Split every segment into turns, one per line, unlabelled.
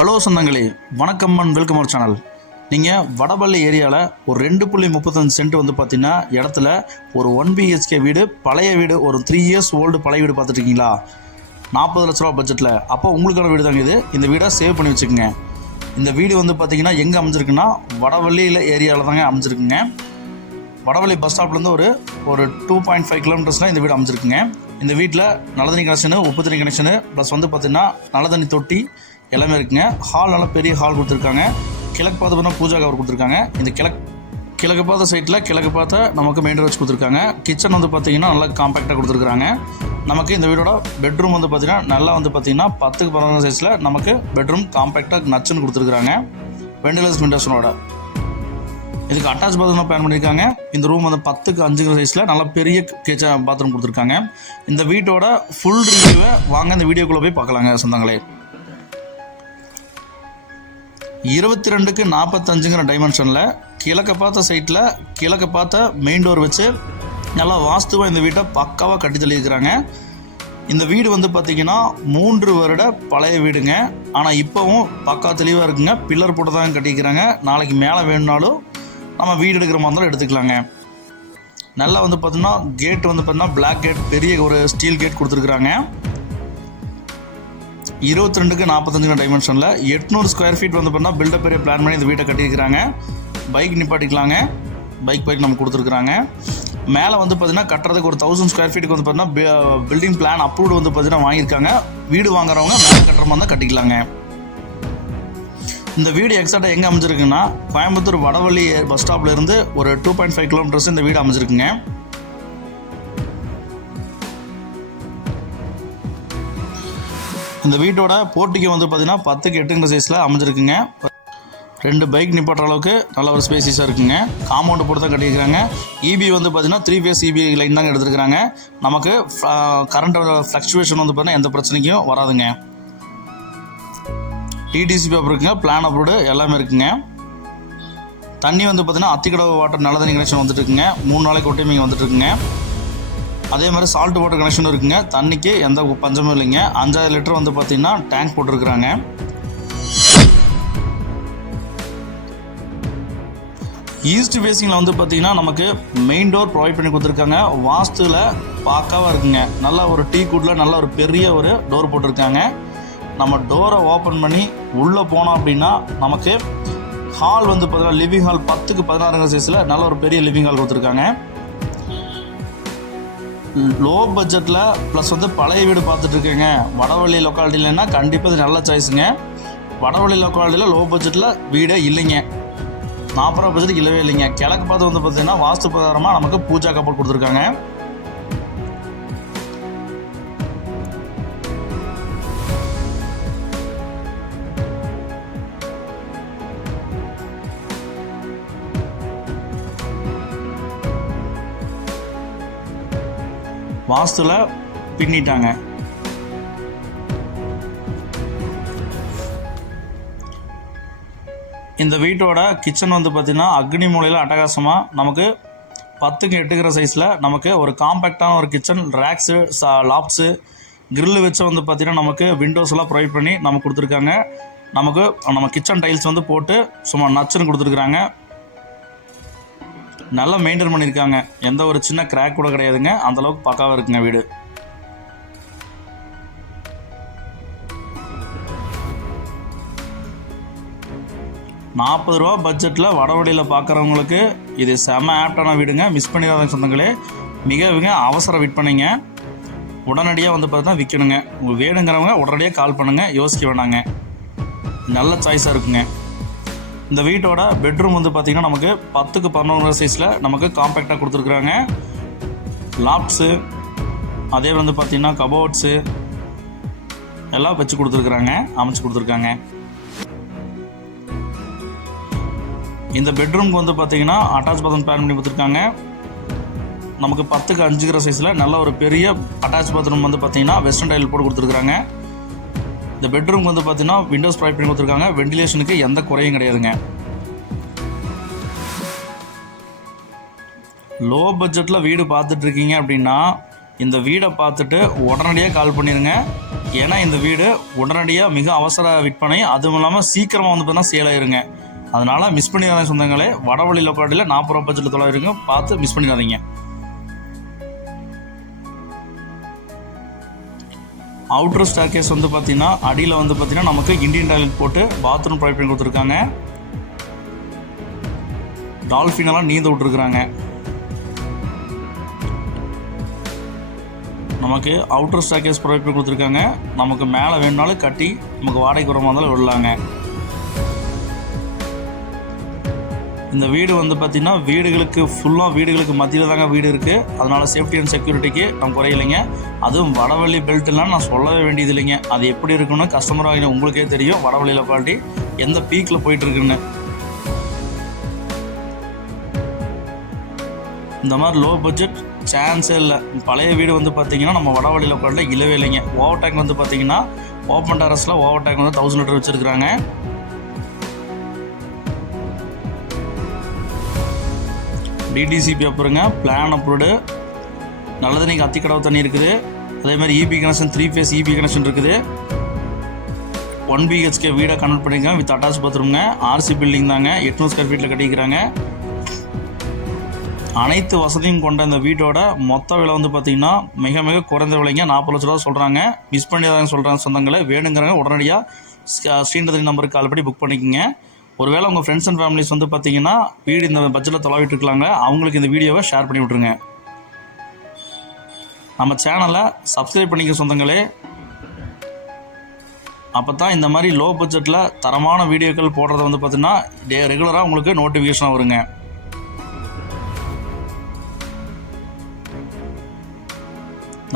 Hello சொந்தங்களே வணக்கம் and welcome our channel. நீங்கள் வடபள்ளி ஏரியாவில் ஒரு ரெண்டு புள்ளி முப்பத்தஞ்சு சென்ட் வந்து பார்த்தீங்கன்னா இடத்துல ஒரு ஒன் பிஹெச்கே வீடு பழைய வீடு ஒரு த்ரீ இயர்ஸ் ஓல்டு பழைய வீடு பார்த்துட்ருக்கீங்களா நாற்பது லட்ச ரூபா பட்ஜெட்டில் அப்போ உங்களுக்கான வீடு தாங்க இது. இந்த வீடை சேவ் பண்ணி வச்சுக்கோங்க. இந்த வீடு வந்து பார்த்தீங்கன்னா எங்கே அமைஞ்சிருக்குன்னா வடவள்ளியில் ஏரியாவில் தாங்க அமைஞ்சிருக்குங்க. வடவள்ளி பஸ் ஸ்டாப்லேருந்து ஒரு ஒரு டூ பாயிண்ட் ஃபைவ் கிலோமீட்டர்ஸில் இந்த வீடு அமைஞ்சிருக்குங்க. இந்த வீட்டில் நல்ல தண்ணி கனெக்ஷனு உப்பு தண்ணி கனெக்ஷனு ப்ளஸ் வந்து பார்த்திங்கன்னா நல்ல தண்ணி தொட்டி எல்லாமே இருக்குங்க. ஹால் நல்லா பெரிய ஹால் கொடுத்துருக்காங்க. கிழக்கு பார்த்து பார்த்தா பூஜா கவர் கொடுத்துருக்காங்க. இந்த கிழக்கு கிழக்கு பார்த்த சைட்டில் கிழக்கு பார்த்த நமக்கு மெயின் வச்சு கொடுத்துருக்காங்க. கிச்சன் வந்து பார்த்திங்கன்னா நல்லா காம்பேக்டாக கொடுத்துருக்காங்க நமக்கு இந்த வீடோட பெட்ரூம் வந்து பார்த்திங்கன்னா நல்லா வந்து பார்த்திங்கன்னா பத்துக்கு பதினொன்று சைஸில் நமக்கு பெட்ரூம் காம்பேக்டாக நச்சுன்னு கொடுத்துருக்காங்க வெண்டிலேஸ் விண்டோஸனோட இதுக்கு அட்டாச் பாத்ரூம் பிளான் பண்ணியிருக்காங்க. இந்த ரூம் வந்து பத்துக்கு அஞ்சுக்கு சைஸில் நல்ல பெரிய கிச்சன் பாத்ரூம் கொடுத்துருக்காங்க. இந்த வீட்டோட ஃபுல் ரிவ்யூவை வாங்க இந்த வீடியோக்குள்ளே போய் பார்க்கலாங்க சொந்தங்களே. இருபத்தி ரெண்டுக்கு நாற்பத்தஞ்சுங்கிற டைமென்ஷனில் கிழக்க பார்த்த சைட்டில் கிழக்க பார்த்த மெயின் டோர் வச்சு நல்லா வாஸ்துவாக இந்த வீட்டை பக்காவாக கட்டி தள்ளியிருக்கிறாங்க. இந்த வீடு வந்து பார்த்திங்கன்னா மூன்று வருட பழைய வீடுங்க. ஆனால் இப்போவும் பக்கா தெளிவாக இருக்குங்க. பில்லர் போட்டு தான் கட்டிக்கிறாங்க நாளைக்கு மேலே வேணும்னாலும் நம்ம வீடு எடுக்கிற மாதிரி இருந்தாலும் எடுத்துக்கலாங்க. நல்லா வந்து பார்த்தீங்கன்னா கேட் வந்து பார்த்தீங்கன்னா பிளாக் கேட் பெரிய ஒரு ஸ்டீல் கேட் கொடுத்துருக்குறாங்க. இருபத்தி ரெண்டுக்கு நாற்பத்தஞ்சுங்க டைமென்ஷனில் எட்நூறு ஸ்கொயர் ஃபீட் வந்து பண்ணால் பில்டப் பெரிய பிளான் பண்ணி இந்த வீட்டை கட்டியிருக்கிறாங்க. பைக் நிப்பாட்டிக்கலாங்க. பைக் பைக் நம்ம கொடுத்துருக்குறாங்க. மேலே வந்து பார்த்தீங்கன்னா கட்டுறதுக்கு ஒரு தௌசண்ட் ஸ்கொயர் ஃபீட்டுக்கு வந்து பார்த்தீங்கன்னா பில்டிங் பிளான் அப்ரூவ்டு வந்து பார்த்தீங்கன்னா வாங்கியிருக்காங்க. வீடு வாங்குறவங்க மேலே கட்டுற மாதிரி தான் கட்டிக்கலாங்க. இந்த வீடு எக்ஸாக்டாக எங்கே அமைஞ்சிருக்குன்னா கோயம்புத்தூர் வடவள்ளி பஸ் ஸ்டாப்லேருந்து ஒரு டூ பாயிண்ட் ஃபைவ் கிலோமீட்டர்ஸ் இந்த வீடு அமைஞ்சிருக்குங்க. இந்த வீட்டோட போர்ட்டிக்கு வந்து பார்த்தீங்கன்னா பத்துக்கு எட்டுங்கிற சைஸில் அமைஞ்சிருக்குங்க. ரெண்டு பைக் நிப்பாட்டுற அளவுக்கு நல்ல ஒரு ஸ்பேசிஸாக இருக்குங்க. காம்பவுண்டு போட்டு தான் கட்டியிருக்காங்க இபி வந்து பார்த்தீங்கன்னா த்ரீ ஃபேஸ் இபி லைன் தாங்க எடுத்துருக்காங்க நமக்கு கரண்ட்டோட ஃப்ளக்சுவேஷன் வந்து பார்த்தீங்கன்னா எந்த பிரச்சனைக்கும் வராதுங்க. டிடிசி பேப்பர் இருக்குங்க பிளான் அப்ரூவ்டு எல்லாமே இருக்குங்க. தண்ணி வந்து பார்த்தீங்கன்னா அத்திக்கடவு வாட்டர் நல்ல தண்ணி கனெக்ஷன் வந்துட்டு இருக்குங்க. மூணு நாளைக்கு ஒட்டி இங்கே வந்துட்டு இருக்குங்க. அதே மாதிரி சால்ட் வாட்டர் கனெக்ஷன் இருக்குங்க. தண்ணிக்கு எந்த பஞ்சமும் இல்லைங்க. அஞ்சாயிரம் லிட்டர் வந்து பார்த்திங்கன்னா டேங்க் போட்டிருக்கிறாங்க. ஈஸ்ட் ஃபேஸிங்கில் வந்து பார்த்தீங்கன்னா நமக்கு மெயின் டோர் ப்ரொவைட் பண்ணி கொடுத்துருக்காங்க. வாஸ்துவில் பார்க்காவாக இருக்குங்க. நல்லா ஒரு டீ கூட்டில் நல்ல ஒரு பெரிய ஒரு டோர் போட்டிருக்காங்க. நம்ம டோரை ஓப்பன் பண்ணி உள்ளே போனோம் அப்படின்னா நமக்கு ஹால் வந்து பார்த்தீங்கன்னா லிவிங் ஹால் பத்துக்கு பதினாறுங்க சைஸில் நல்ல ஒரு பெரிய லிவிங் ஹால் கொடுத்துருக்காங்க. லோ பட்ஜெட்டில் ப்ளஸ் வந்து பழைய வீடு பார்த்துட்ருக்கேங்க. வடவழி வடவள்ளி லொக்காலிட்டிலன்னா கண்டிப்பாக இது நல்ல சாய்ஸுங்க வடவள்ளி லொக்காலிட்டியில் லோ பட்ஜெட்டில் வீடே இல்லைங்க. நாற்பது ரூபா பட்ஜெட்டுக்கு இல்லவே இல்லைங்க. கிழக்கு பார்த்து வந்து பார்த்தீங்கன்னா வாஸ்து பிரகாரமாக நமக்கு பூஜா கப்பல் கொடுத்துருக்காங்க. வாஸ்துல பின்னிட்டாங்க. இந்த வீட்டோட கிச்சன் வந்து பார்த்திங்கன்னா அக்னி மூலையில் அட்டகாசமாக நமக்கு பத்துக்கு எட்டுக்கிற சைஸில் நமக்கு ஒரு காம்பேக்டான ஒரு கிச்சன் ரேக்ஸு லாப்ஸு கிரில் வச்சு வந்து பார்த்திங்கன்னா நமக்கு விண்டோஸ்லாம் ப்ரொவைட் பண்ணி நமக்கு கொடுத்துருக்காங்க. நமக்கு நம்ம கிச்சன் டைல்ஸ் வந்து போட்டு சும்மா நச்சுன்னு கொடுத்துருக்குறாங்க. நல்லா மெயின்டைன் பண்ணியிருக்காங்க எந்த ஒரு சின்ன கிராக் கூட கிடையாதுங்க. அந்தளவுக்கு பக்காவாக இருக்குங்க வீடு. நாற்பது ரூபா பட்ஜெட்டில் வடவழியில் பார்க்குறவங்களுக்கு இது செம ஆப்டான வீடுங்க. மிஸ் பண்ணிடாத சொந்தங்களே. மிக மிக அவசர விற்பனைங்க. உடனடியாக வந்து பார்த்தா விற்கணுங்க வேணுங்கிறவங்க உடனடியாக கால் பண்ணுங்கள் யோசிக்க வேணாங்க. நல்ல சாய்ஸாக இருக்குங்க. இந்த வீட்டோட பெட்ரூம் வந்து பார்த்திங்கன்னா நமக்கு பத்துக்கு பதினொன்று சைஸில் நமக்கு காம்பேக்டாக கொடுத்துருக்குறாங்க. லாப்ஸு அதே வந்து பார்த்திங்கன்னா கபோர்ட்ஸு எல்லாம் வச்சு கொடுத்துருக்குறாங்க அமைச்சு கொடுத்துருக்காங்க. இந்த பெட்ரூம்க்கு வந்து பார்த்தீங்கன்னா அட்டாச் பாத்ரூம் பிளான் பண்ணி கொடுத்துருக்காங்க. நமக்கு பத்துக்கு அஞ்சுக்கிற சைஸில் நல்ல ஒரு பெரிய அட்டாச் பாத்ரூம் வந்து பார்த்தீங்கன்னா வெஸ்டர்ன் டைல் போட்டு கொடுத்துருக்குறாங்க. இந்த பெட்ரூம் வந்து பார்த்தீங்கன்னா விண்டோஸ் ப்ரொவைட் பண்ணி கொடுத்துருக்காங்க. வெண்டிலேஷனுக்கு எந்த குறையும் கிடையாதுங்க. லோ பட்ஜெட்டில் வீடு பார்த்துட்ருக்கீங்க அப்படின்னா இந்த வீடை பார்த்துட்டு உடனடியாக கால் பண்ணிடுங்க ஏன்னா இந்த வீடு உடனடியாக மிக அவசர விற்பனை. அதுவும் இல்லாமல் சீக்கிரமாக வந்து பார்த்தீங்கன்னா சேல் ஆயிருங்க. அதனால் மிஸ் பண்ணிடாத சொந்தங்களே. வடவழி லொக்காட்டில் நாற்பது ரூபா பட்ஜெட்டில் தொலைவிருங்க பார்த்து மிஸ் பண்ணிடாதீங்க. அவுட்டர் ஸ்டாக்கேஸ் வந்து பார்த்திங்கன்னா அடியில் வந்து பார்த்தீங்கன்னா நமக்கு இந்தியன் டாய்லெட் போட்டு பாத்ரூம் ப்ரொவைட் பண்ணி கொடுத்துருக்காங்க. டால்ஃபினெல்லாம் நீந்து நீந்த விட்டுருக்குறாங்க. நமக்கு அவுட்டர் ஸ்டாக்கேஸ் ப்ரொவைட் பண்ணி கொடுத்துருக்காங்க. நமக்கு மேலே வேணுனாலும் கட்டி நமக்கு வாடகைக்கு வர இருந்தாலும் விடலாங்க. இந்த வீடு வந்து பார்த்திங்கன்னா வீடுகளுக்கு ஃபுல்லாக வீடுகளுக்கு மத்தியில் தாங்க வீடு இருக்குது அதனால் சேஃப்டி அண்ட் செக்யூரிட்டிக்கு நம்ம குறையிலைங்க அதுவும் வடவள்ளி பெல்ட்லாம் நான் சொல்லவே வேண்டியது இல்லைங்க. அது எப்படி இருக்குன்னு கஸ்டமர் ஆகின உங்களுக்கே தெரியும். வடவள்ளியில் குவாலிட்டி எந்த பீக்கில் போயிட்டுருக்குன்னு இந்த மாதிரி லோ பட்ஜெட் சான்ஸே இல்லை. பழைய வீடு வந்து பார்த்தீங்கன்னா நம்ம வடவழியில் லோக்கலில் இல்லவே இல்லைங்க. ஓவர் டேங்க் வந்து பார்த்தீங்கன்னா ஓப்பன் டெரஸில் ஓவர் டேங்க் வந்து தௌசண்ட் லிட்டர் வச்சுருக்குறாங்க. டிடிசி பேப்பருங்க பிளான் அப்ரூவ்டு நல்லது நீங்கள் அத்திக்கடவு தண்ணி இருக்குது. அதே மாதிரி EB connection three phase EB connection இருக்குது. ஒன் பிஹெச்கே வீடை கன்வெர்ட் பண்ணிக்கலாம் வித் அட்டாச் பாத்ரூம்ங்க ஆர்சி பில்டிங் தாங்க. எட்நூறு ஸ்கொயர் ஃபீட்டில் கட்டிக்கிறாங்க அனைத்து வசதியும் கொண்ட இந்த வீட்டோட மொத்த விலை வந்து பார்த்தீங்கன்னா மிக மிக குறைந்த விலைங்க. நாற்பது லட்ச ரூபா சொல்கிறாங்க மிஸ் பண்ணியதாக சொல்கிறாங்க சொந்தங்களே. வேணுங்கிறாங்க உடனடியாக ஸ்ரீநதி நம்பருக்கு கால் பண்ணி புக் பண்ணிக்கோங்க. ஒருவேளை உங்கள் ஃப்ரெண்ட்ஸ் அண்ட் ஃபேமிலிஸ் வந்து பார்த்தீங்கன்னா வீடு இந்த பட்ஜெட்டில் தொலைவிட்டு இருக்கலாங்க அவங்களுக்கு இந்த வீடியோவை ஷேர் பண்ணி விட்ருங்க நம்ம சேனலை சப்ஸ்கிரைப் பண்ணிக்க சொந்தங்களே. அப்போ தான் இந்த மாதிரி லோ பட்ஜெட்டில் தரமான வீடியோக்கள் போடுறத வந்து பார்த்தீங்கன்னா டே ரெகுலராக உங்களுக்கு நோட்டிஃபிகேஷனாக வருங்க.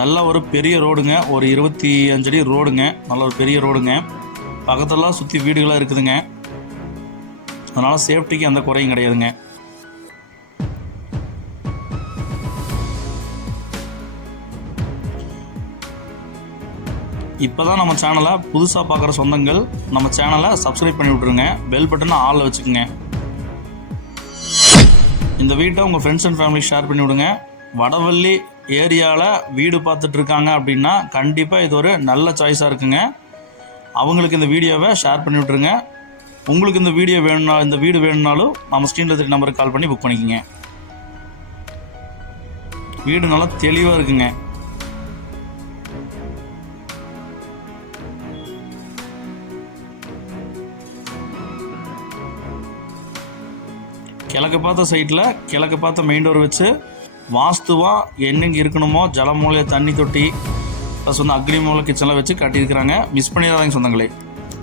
நல்ல ஒரு பெரிய ரோடுங்க ஒரு இருபத்தி அஞ்சடி ரோடுங்க நல்ல ஒரு பெரிய ரோடுங்க பக்கத்துலலாம் சுற்றி வீடுகளாக இருக்குதுங்க. அதனால் சேஃப்டிக்கு எந்த குறையும் கிடையாதுங்க. இப்போ தான் நம்ம சேனலை புதுசாக பார்க்குற சொந்தங்கள் நம்ம சேனலை சப்ஸ்கிரைப் பண்ணி விட்ருங்க பெல் பட்டனை ஆளில் வச்சுக்கோங்க. இந்த வீட்டை உங்கள் ஃப்ரெண்ட்ஸ் அண்ட் ஃபேமிலி ஷேர் பண்ணி விடுங்க. வடவள்ளி ஏரியாவில் வீடு பார்த்துட்டு இருக்காங்க அப்படின்னா கண்டிப்பாக இது ஒரு நல்ல சாய்ஸாக இருக்குங்க. அவங்களுக்கு இந்த வீடியோவை ஷேர் பண்ணி விட்ருங்க உங்களுக்கு இந்த வீடியோ வேணும்னா இந்த வீடு வேணும்னாலும் நம்ம ஸ்க்ரீனில் தெரிய நம்பருக்கு கால் பண்ணி புக் பண்ணிக்கோங்க. வீடு நல்லா தெளிவாக இருக்குங்க. கிழக்கு பார்த்த சைட்டில் கிழக்கு பார்த்த மெயின் டோர் வச்சு வாஸ்துவாக என்னெங்க இருக்கணுமோ ஜலமூலையை தண்ணி தொட்டி ப்ளஸ் வந்து அக்னி மூலை கிச்சனில் வச்சு கட்டியிருக்கிறாங்க. மிஸ் பண்ணிடாதாங்க சொந்தங்களே.